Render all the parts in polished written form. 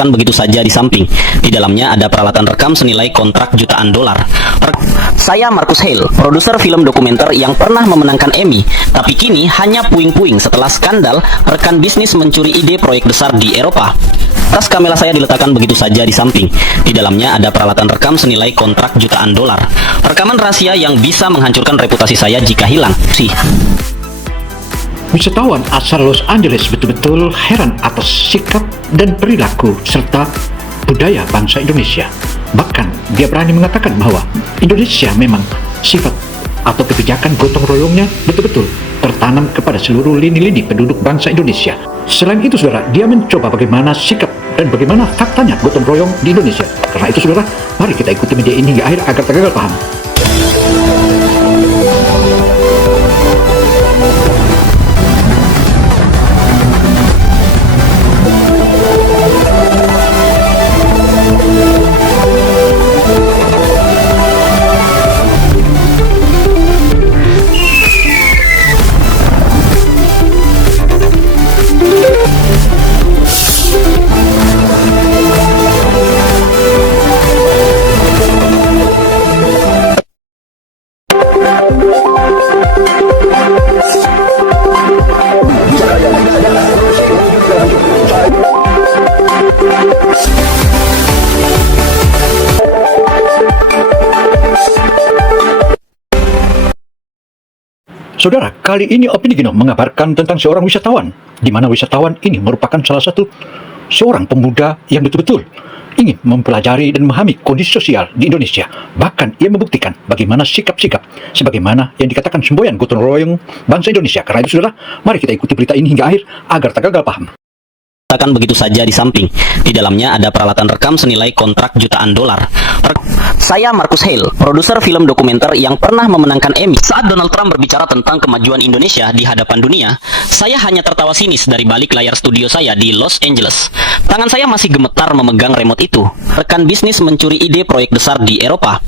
Letakkan begitu saja di samping. Di dalamnya ada peralatan rekam senilai kontrak jutaan dolar. Saya Marcus Hale, produser film dokumenter yang pernah memenangkan Emmy, tapi kini hanya puing-puing setelah skandal rekan bisnis mencuri ide proyek besar di Eropa. Tas kamera saya diletakkan begitu saja di samping. Di dalamnya ada peralatan rekam senilai kontrak jutaan dolar. Rekaman rahasia yang bisa menghancurkan reputasi saya jika hilang. Wisatawan asal Los Angeles betul-betul heran atas sikap dan perilaku serta budaya bangsa Indonesia. Bahkan dia berani mengatakan bahwa Indonesia memang sifat atau kebijakan gotong royongnya betul-betul tertanam kepada seluruh lini-lini penduduk bangsa Indonesia. Selain itu, saudara, dia mencoba bagaimana sikap dan bagaimana faktanya gotong royong di Indonesia. Karena itu, saudara, mari kita ikuti media ini hingga akhir agar tak gagal paham. Saudara, kali ini Opini Gino mengabarkan tentang seorang wisatawan, di mana wisatawan ini merupakan salah satu seorang pemuda yang betul-betul ingin mempelajari dan memahami kondisi sosial di Indonesia. Bahkan ia membuktikan bagaimana sikap-sikap sebagaimana yang dikatakan semboyan gotong royong bangsa Indonesia. Karena itu, saudara, mari kita ikuti berita ini hingga akhir agar tak gagal paham. Letakkan begitu saja di samping. Di dalamnya ada peralatan rekam senilai kontrak jutaan dolar. Saya Marcus Hale, produser film dokumenter yang pernah memenangkan Emmy. Saat Donald Trump berbicara tentang kemajuan Indonesia di hadapan dunia, saya hanya tertawa sinis dari balik layar studio saya di Los Angeles. Tangan saya masih gemetar memegang remote itu. Rekan bisnis mencuri ide proyek besar di Eropa.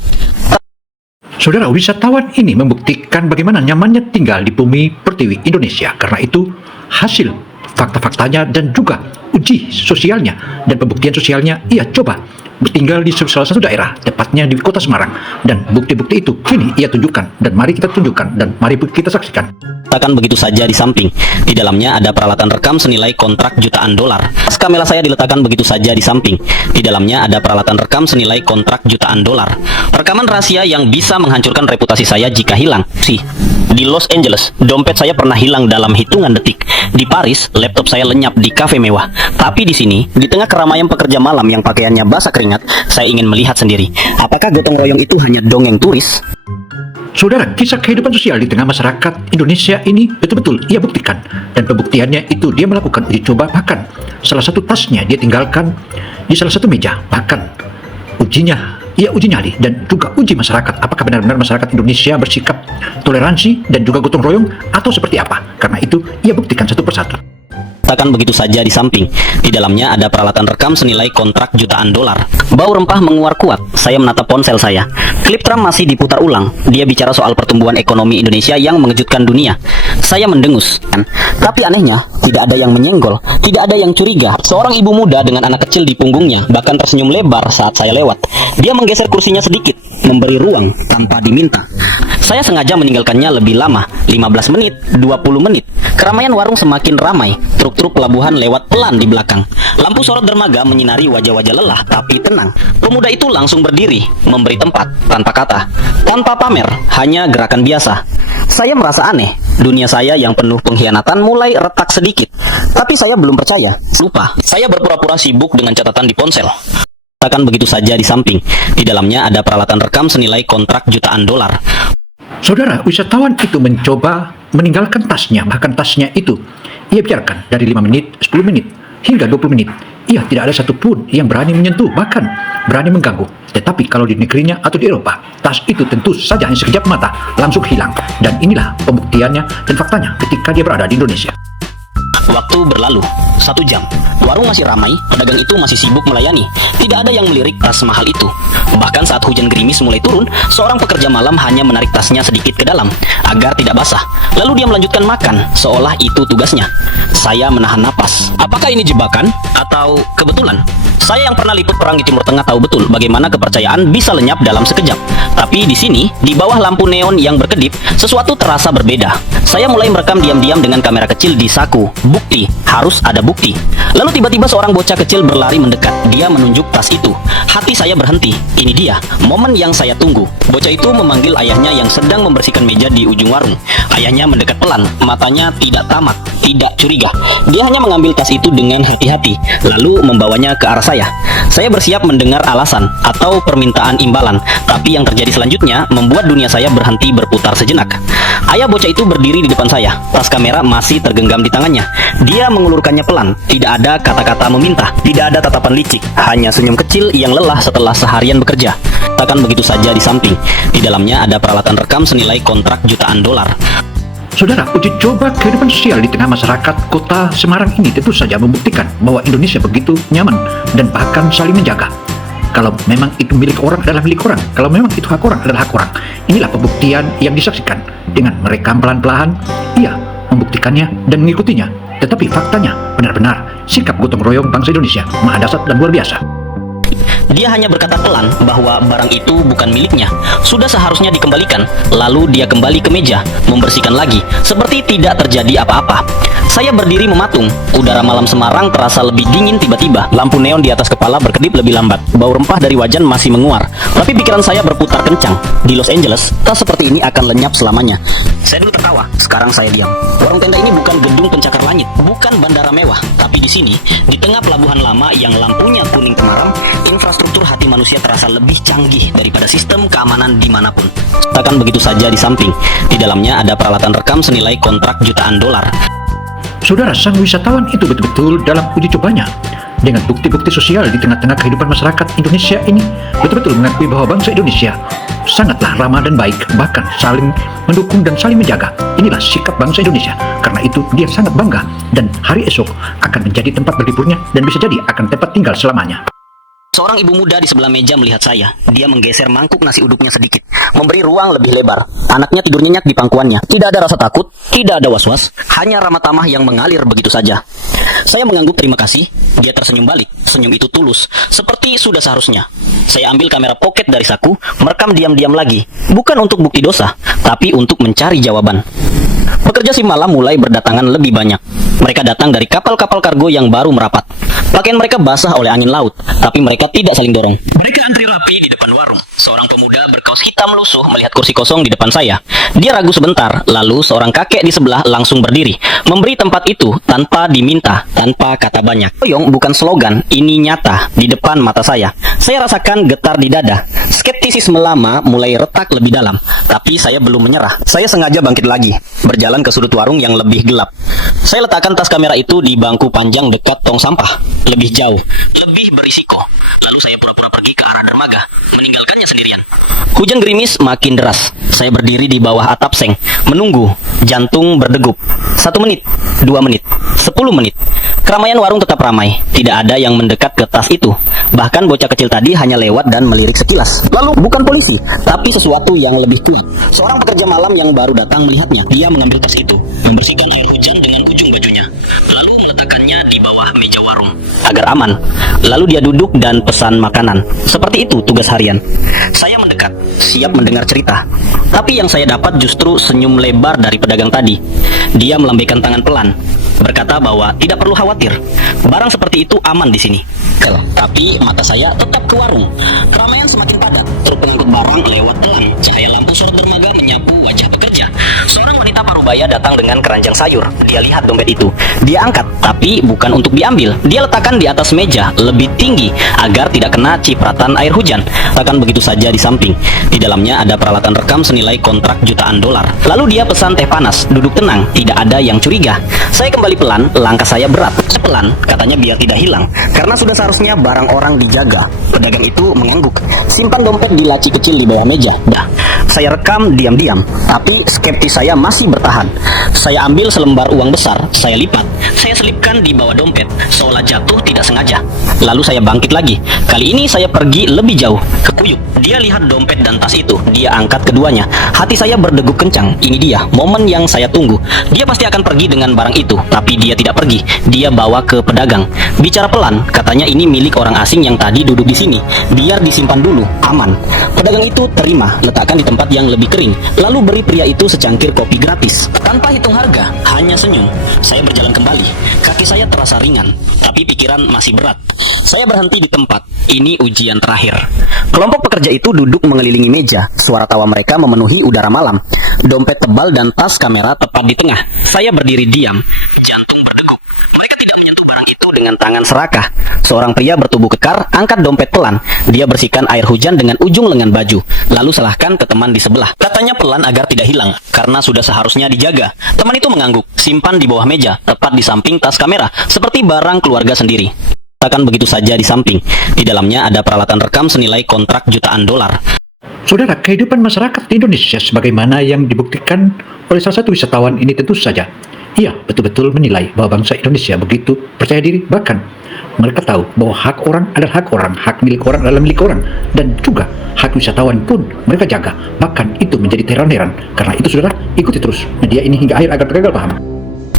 Saudara, wisatawan ini membuktikan bagaimana nyamannya tinggal di bumi pertiwi Indonesia. Karena itu, hasil fakta-faktanya dan juga uji sosialnya dan pembuktian sosialnya ia coba tinggal di salah satu daerah, tepatnya di kota Semarang, dan bukti-bukti itu kini ia tunjukkan dan mari kita tunjukkan dan mari kita saksikan. Letakkan begitu saja di samping. Di dalamnya ada peralatan rekam senilai kontrak jutaan dolar. Tas kamera saya diletakkan begitu saja di samping. Di dalamnya ada peralatan rekam senilai kontrak jutaan dolar. Rekaman rahasia yang bisa menghancurkan reputasi saya jika hilang. Di Los Angeles, dompet saya pernah hilang dalam hitungan detik. Di Paris, laptop saya lenyap di kafe mewah. Tapi di sini, di tengah keramaian pekerja malam yang pakaiannya basah keringat, saya ingin melihat sendiri. Apakah gotong royong itu hanya dongeng turis? Saudara, kisah kehidupan sosial di tengah masyarakat Indonesia ini betul-betul ia buktikan. Dan pembuktiannya itu dia melakukan uji coba, bahkan salah satu tasnya dia tinggalkan di salah satu meja. Bahkan ujinya, ia uji nyali dan juga uji masyarakat. Apakah benar-benar masyarakat Indonesia bersikap toleransi dan juga gotong royong atau seperti apa? Karena itu ia buktikan satu persatu. Letakkan begitu saja di samping. Di dalamnya ada peralatan rekam senilai kontrak jutaan dolar. Bau rempah menguar kuat. Saya menatap ponsel saya. Klip Trump masih diputar ulang. Dia bicara soal pertumbuhan ekonomi Indonesia yang mengejutkan dunia. Saya mendengus. Tapi anehnya, tidak ada yang menyenggol, tidak ada yang curiga. Seorang ibu muda dengan anak kecil di punggungnya bahkan tersenyum lebar saat saya lewat. Dia menggeser kursinya sedikit, memberi ruang tanpa diminta. Saya sengaja meninggalkannya lebih lama, 15 menit, 20 menit. Keramaian warung semakin ramai. Truk-truk pelabuhan lewat pelan di belakang. Lampu sorot dermaga menyinari wajah-wajah lelah tapi tenang. Pemuda itu langsung berdiri, memberi tempat, tanpa kata, tanpa pamer, hanya gerakan biasa. Saya merasa aneh. Dunia saya yang penuh pengkhianatan mulai retak sedikit. Tapi saya belum percaya. Lupa, saya berpura-pura sibuk dengan catatan di ponsel. Letakkan begitu saja di samping. Di dalamnya ada peralatan rekam senilai kontrak jutaan dolar. Saudara, wisatawan itu mencoba meninggalkan tasnya, bahkan tasnya itu ia biarkan dari 5 menit, 10 menit, hingga 20 menit. Ia tidak ada satupun yang berani menyentuh, bahkan berani mengganggu. Tetapi kalau di negerinya atau di Eropa, tas itu tentu saja hanya sekejap mata langsung hilang. Dan inilah pembuktiannya dan faktanya ketika dia berada di Indonesia. Waktu berlalu 1 jam. Warung masih ramai, pedagang itu masih sibuk melayani. Tidak ada yang melirik tas mahal itu. Bahkan saat hujan gerimis mulai turun, seorang pekerja malam hanya menarik tasnya sedikit ke dalam agar tidak basah. Lalu dia melanjutkan makan, seolah itu tugasnya. Saya menahan napas. Apakah ini jebakan atau kebetulan? Saya yang pernah liput perang di Timur Tengah tahu betul bagaimana kepercayaan bisa lenyap dalam sekejap. Tapi di sini, di bawah lampu neon yang berkedip, sesuatu terasa berbeda. Saya mulai merekam diam-diam dengan kamera kecil di saku. Bukti, harus ada bukti. Lalu tiba-tiba seorang bocah kecil berlari mendekat. Dia menunjuk tas itu. Hati saya berhenti. Ini dia, momen yang saya tunggu. Bocah itu memanggil ayahnya yang sedang membersihkan meja di ujung warung. Ayahnya mendekat pelan, matanya tidak tamak, tidak curiga. Dia hanya mengambil tas itu dengan hati-hati, lalu membawanya ke arah saya. Saya bersiap mendengar alasan atau permintaan imbalan, tapi yang terjadi selanjutnya membuat dunia saya berhenti berputar sejenak. Ayah bocah itu berdiri di depan saya. Tas kamera masih tergenggam di tangannya. Dia mengulurkannya pelan. Tidak ada kata-kata meminta, tidak ada tatapan licik, hanya senyum kecil yang lelah setelah seharian bekerja. Takkan begitu saja di samping. Di dalamnya ada peralatan rekam senilai kontrak jutaan dolar. Saudara, uji coba kehidupan sosial di tengah masyarakat kota Semarang ini tentu saja membuktikan bahwa Indonesia begitu nyaman dan bahkan saling menjaga. Kalau memang itu milik orang adalah milik orang, kalau memang itu hak orang adalah hak orang. Inilah pembuktian yang disaksikan dengan merekam pelan-pelan, ia membuktikannya dan mengikutinya. Tetapi faktanya benar-benar sikap gotong royong bangsa Indonesia maha dahsyat dan luar biasa. Dia hanya berkata pelan bahwa barang itu bukan miliknya, sudah seharusnya dikembalikan. Lalu dia kembali ke meja, membersihkan lagi, seperti tidak terjadi apa-apa. Saya berdiri mematung. Udara malam Semarang terasa lebih dingin tiba-tiba. Lampu neon di atas kepala berkedip lebih lambat. Bau rempah dari wajan masih menguar. Tapi pikiran saya berputar kencang. Di Los Angeles, tas seperti ini akan lenyap selamanya. Saya dulu tertawa, sekarang saya diam. Warung tenda ini bukan gedung pencakar langit, bukan bandara mewah. Tapi di sini, di tengah pelabuhan lama yang lampunya kuning temaram, infrastruktur hati manusia terasa lebih canggih daripada sistem keamanan dimanapun. Takkan begitu saja di samping. Di dalamnya ada peralatan rekam senilai kontrak jutaan dolar. Saudara, sang wisatawan itu betul-betul dalam uji cobanya. Dengan bukti-bukti sosial di tengah-tengah kehidupan masyarakat Indonesia ini, betul-betul mengakui bahwa bangsa Indonesia sangatlah ramah dan baik, bahkan saling mendukung dan saling menjaga. Inilah sikap bangsa Indonesia. Karena itu dia sangat bangga dan hari esok akan menjadi tempat berliburnya dan bisa jadi akan tempat tinggal selamanya. Seorang ibu muda di sebelah meja melihat saya. Dia menggeser mangkuk nasi uduknya sedikit, memberi ruang lebih lebar. Anaknya tidur nyenyak di pangkuannya. Tidak ada rasa takut, tidak ada was-was, hanya ramah tamah yang mengalir begitu saja. Saya mengangguk terima kasih. Dia tersenyum balik. Senyum itu tulus, seperti sudah seharusnya. Saya ambil kamera pocket dari saku, merekam diam-diam lagi. Bukan untuk bukti dosa, tapi untuk mencari jawaban. Pekerja SIM malam mulai berdatangan lebih banyak. Mereka datang dari kapal-kapal kargo yang baru merapat. Pakaian mereka basah oleh angin laut, tapi mereka tidak saling dorong. Mereka antri rapi di depan warung. Seorang pemuda berkaus hitam lusuh melihat kursi kosong di depan saya. Dia ragu sebentar, lalu seorang kakek di sebelah langsung berdiri, memberi tempat itu tanpa diminta, tanpa kata banyak. Royong bukan slogan, ini nyata di depan mata saya. Saya rasakan getar di dada. Skeptisisme lama mulai retak lebih dalam, tapi saya belum menyerah. Saya sengaja bangkit lagi, berjalan ke sudut warung yang lebih gelap. Saya letakkan tas kamera itu di bangku panjang dekat tong sampah, lebih jauh, lebih berisiko. Lalu saya pura-pura pergi ke arah dermaga, meninggalkannya sendirian. Hujan gerimis makin deras. Saya berdiri di bawah atap seng, menunggu. Jantung berdegup. 1 menit, 2 menit, 10 menit. Keramaian warung tetap ramai. Tidak ada yang mendekat ke tas itu. Bahkan bocah kecil tadi hanya lewat dan melirik sekilas. Lalu bukan polisi, tapi sesuatu yang lebih kuat. Seorang pekerja malam yang baru datang melihatnya. Dia mengambil tas itu, membersihkan air hujan dengan ujung bajunya, lalu meletakkannya di bawah meja warung agar aman. Lalu dia duduk dan pesan makanan. Seperti itu tugas harian. Saya mendekat, siap mendengar cerita. Tapi yang saya dapat justru senyum lebar dari pedagang tadi. Dia melambaikan tangan pelan, berkata bahwa tidak perlu khawatir. Barang seperti itu aman di sini. Tapi mata saya tetap ke warung. Keramaian semakin padat. Truk pengangkut barang lewat pelan. Cahaya lampu sorot dermaga menyapu wajah pekerja. Seorang wanita parubaya datang dengan keranjang sayur. Dia lihat dompet itu. Dia angkat, tapi bukan untuk diambil. Dia letakkan di atas meja, lebih tinggi, agar tidak kena cipratan air hujan. Takkan begitu saja di samping. Di dalamnya ada peralatan rekam senilai kontrak jutaan dolar. Lalu dia pesan teh panas. Duduk tenang, tidak ada yang curiga. Saya kembali kembali pelan, langkah saya berat. Pelan, katanya biar tidak hilang, karena sudah seharusnya barang orang dijaga. Pedagang itu mengangguk. Simpan dompet di laci kecil di bawah meja. Dah, saya rekam diam-diam, tapi skeptis saya masih bertahan. Saya ambil selembar uang besar, saya lipat, saya selipkan di bawah dompet, seolah jatuh tidak sengaja. Lalu saya bangkit lagi. Kali ini saya pergi lebih jauh, ke Kuyuk. Dia lihat dompet dan tas itu, dia angkat keduanya. Hati saya berdegup kencang. Ini dia, momen yang saya tunggu. Dia pasti akan pergi dengan barang itu, tapi dia tidak pergi. Dia bawa ke pedagang. Bicara pelan, katanya ini milik orang asing yang tadi duduk di sini. Biar disimpan dulu, aman. Pedagang itu terima, letakkan di tempat yang lebih kering. Lalu beri pria itu secangkir kopi gratis. Tanpa hitung harga, hanya senyum. Saya berjalan kembali. Kaki saya terasa ringan, tapi pikiran masih berat. Saya berhenti di tempat. Ini ujian terakhir. Kelompok pekerja itu duduk mengelilingi meja. Suara tawa mereka memenuhi udara malam. Dompet tebal dan tas kamera tepat di tengah. Saya berdiri diam. Jantung berdegup. Mereka tidak menyentuh barang itu dengan tangan serakah. Seorang pria bertubuh kekar angkat dompet pelan. Dia bersihkan air hujan dengan ujung lengan baju, lalu serahkan ke teman di sebelah. Katanya pelan agar tidak hilang, karena sudah seharusnya dijaga. Teman itu mengangguk. Simpan di bawah meja, tepat di samping tas kamera, seperti barang keluarga sendiri. Akan begitu saja di samping. Di dalamnya ada peralatan rekam senilai kontrak jutaan dolar. Saudara, kehidupan masyarakat di Indonesia sebagaimana yang dibuktikan oleh salah satu wisatawan ini tentu saja ia betul-betul menilai bahwa bangsa Indonesia begitu percaya diri, bahkan mereka tahu bahwa hak orang adalah hak orang, hak milik orang adalah milik orang, dan juga hak wisatawan pun mereka jaga. Bahkan itu menjadi heran-heran. Karena itu saudara, ikuti terus media ini hingga akhir agar tergagal paham.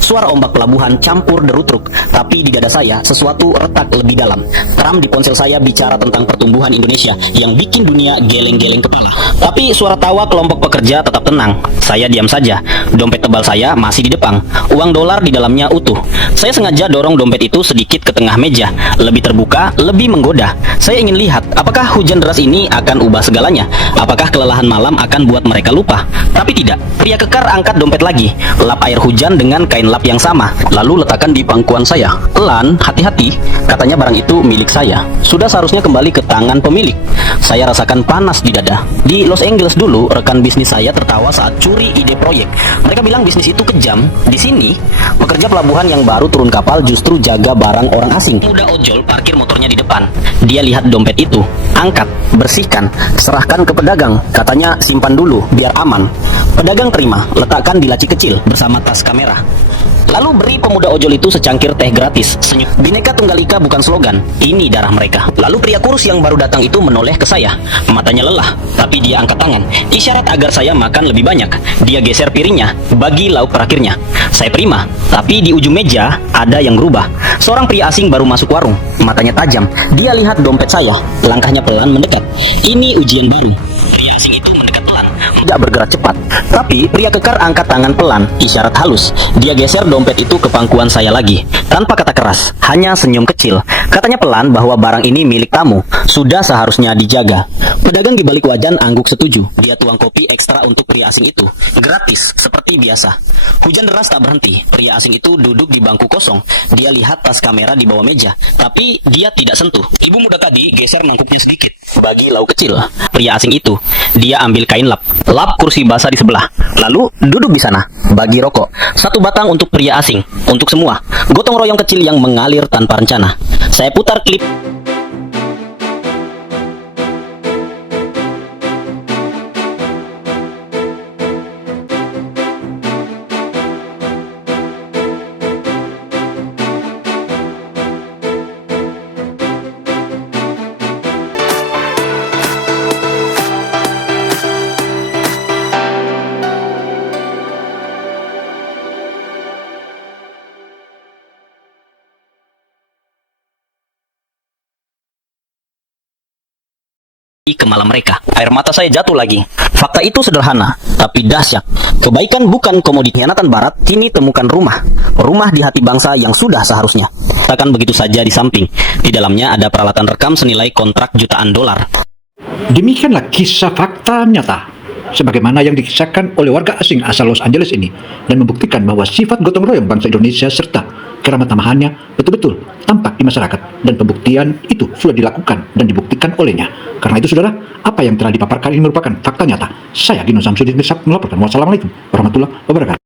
Suara ombak pelabuhan campur deru truk, tapi di dada saya sesuatu retak lebih dalam. Teram di ponsel saya bicara tentang pertumbuhan Indonesia yang bikin dunia geleng-geleng kepala. Tapi suara tawa kelompok pekerja tetap tenang. Saya diam saja. Dompet tebal saya masih di depan. Uang dolar di dalamnya utuh. Saya sengaja dorong dompet itu sedikit ke tengah meja, lebih terbuka, lebih menggoda. Saya ingin lihat apakah hujan deras ini akan ubah segalanya. Apakah kelelahan malam akan buat mereka lupa? Tapi tidak. Pria kekar angkat dompet lagi, lap air hujan dengan kain lap yang sama, lalu letakkan di pangkuan saya. Pelan, hati-hati, katanya barang itu milik saya. Sudah seharusnya kembali ke tangan pemilik. Saya rasakan panas di dada. Di Los Angeles dulu, rekan bisnis saya tertawa saat curi ide proyek. Mereka bilang bisnis itu kejam. Di sini, pekerja pelabuhan yang baru turun kapal justru jaga barang orang asing. Muda ojol parkir motornya di depan. Dia lihat dompet itu, angkat, bersihkan, serahkan ke pedagang. Katanya simpan dulu, biar aman. Pedagang terima, letakkan di laci kecil bersama tas kamera. Lalu beri pemuda ojol itu secangkir teh gratis. Senyum. Bhinneka Tunggal Ika bukan slogan, ini darah mereka. Lalu pria kurus yang baru datang itu menoleh ke saya. Matanya lelah, tapi dia angkat tangan, isyarat agar saya makan lebih banyak. Dia geser piringnya, bagi lauk terakhirnya. Saya prima, tapi di ujung meja ada yang berubah. Seorang pria asing baru masuk warung, matanya tajam. Dia lihat dompet saya, langkahnya pelan mendekat. Ini ujian baru. Pria asing itu mendekat pelan, tidak bergerak cepat. Tapi pria kekar angkat tangan pelan, isyarat halus. Dia geser dompet itu ke pangkuan saya lagi, tanpa kata keras, hanya senyum kecil. Katanya pelan bahwa barang ini milik tamu, sudah seharusnya dijaga. Pedagang di balik wajan angguk setuju. Dia tuang kopi ekstra untuk pria asing itu, gratis seperti biasa. Hujan deras tak berhenti. Pria asing itu duduk di bangku kosong. Dia lihat tas kamera di bawah meja, tapi dia tidak sentuh. Ibu muda tadi geser mangkuknya sedikit, bagi lauk kecil. Pria asing itu, dia ambil kain lap kursi basah di sebelah, lalu duduk di sana, bagi rokok. Satu batang untuk pria asing, untuk semua. Gotong royong kecil yang mengalir tanpa rencana. Saya putar klip. Ke malam mereka. Air mata saya jatuh lagi. Fakta itu sederhana, tapi dahsyat. Kebaikan bukan komoditi. Hianatan barat kini temukan rumah. Rumah di hati bangsa yang sudah seharusnya. Takkan begitu saja di samping. Di dalamnya ada peralatan rekam senilai kontrak jutaan dolar. Demikianlah kisah fakta nyata sebagaimana yang dikisahkan oleh warga asing asal Los Angeles ini, dan membuktikan bahwa sifat gotong royong bangsa Indonesia serta keramat tamahannya betul-betul tampak di masyarakat, dan pembuktian itu sudah dilakukan dan dibuktikan olehnya. Karena itu saudara, apa yang telah dipaparkan ini merupakan fakta nyata. Saya Gino Samsudin Mirsad melaporkan. Wassalamualaikum warahmatullahi wabarakatuh.